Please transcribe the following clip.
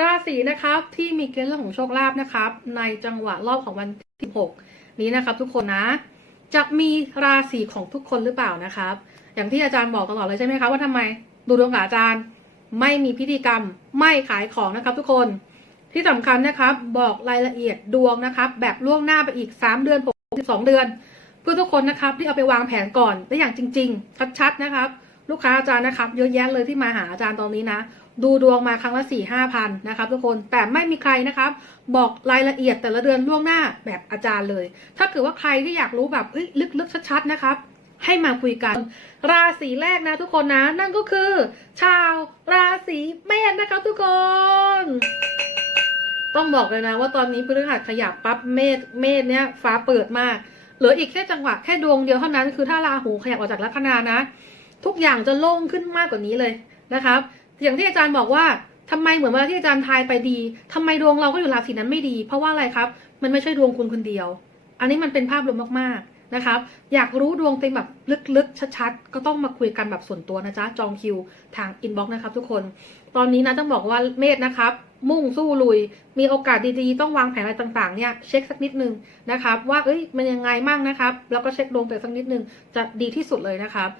ราศีนะครับที่มีเกณฑ์เรื่องของโชคลาภนะครับ ในจังหวะรอบของวันที่16นี้นะครับ ทุกคนนะ จะมีราศีของทุกคนหรือเปล่านะครับ อย่างที่อาจารย์บอกตลอดเลยใช่ไหมคะว่าทำไม ดูดวงกับอาจารย์ ไม่มีพิธีกรรม ไม่ขายของนะครับ ทุกคนที่สำคัญนะครับบอกรายละเอียดดวงนะครับ แบบล่วงหน้าไปอีก 3 เดือน62เดือน เพื่อทุกคนนะครับที่เอาไปวางแผนก่อนได้อย่างจริง ๆ ชัดๆนะครับ ลูกค้าอาจารย์นะครับเยอะแยะเลยที่มาหาอาจารย์ตอนนี้นะ ดูดวงมาครั้งละสี่ห้าพันนะครับทุกคนแต่ไม่มีใครนะครับ บอกรายละเอียดแต่ละเดือนล่วงหน้าแบบอาจารย์เลย ถ้าเกิดว่าใครที่อยากรู้แบบลึกๆชัดๆนะครับให้มาคุยกัน ราศีแรกนะทุกคนนะ นั่นก็คือ ชาวราศีเมษนะครับทุกคน ต้องบอกเลยนะว่าตอนนี้พฤหัสขยับปั๊บเมษเมษเนี้ยฟ้าเปิดมาก เหลืออีกแค่จังหวะแค่ดวงเดียวเท่านั้นคือถ้าราหูขยับออกจากลัคนานะ ทุกอย่างจะโล่งขึ้นมากกว่านี้เลยนะครับ อย่างที่อาจารย์บอกว่าทำไมเหมือนเวลาที่อาจารย์ทายไปดีทำไมดวงเราก็อยู่ราศีนั้นไม่ดี เพราะว่าอะไรครับ มันไม่ใช่ดวงคุณคนเดียว อันนี้มันเป็นภาพรวมมากๆนะครับ อยากรู้ดวงเต็มแบบลึกๆชัดๆก็ต้องมาคุยกันแบบส่วนตัวนะจ๊ะจองคิวทางอินบ็อกซ์นะครับ ทุกคน ตอนนี้นะต้องบอกว่าเมษนะครับ มุ่งสู้ลุย มีโอกาสดีๆ ต้องวางแผนอะไรต่างๆเนี่ยเช็คสักนิดนึงนะครับ ว่าเอ้ยมันยังไงมั่งนะครับ แล้วก็เช็คดวงไปสักนิดนึงจะดีที่สุดเลยนะครับ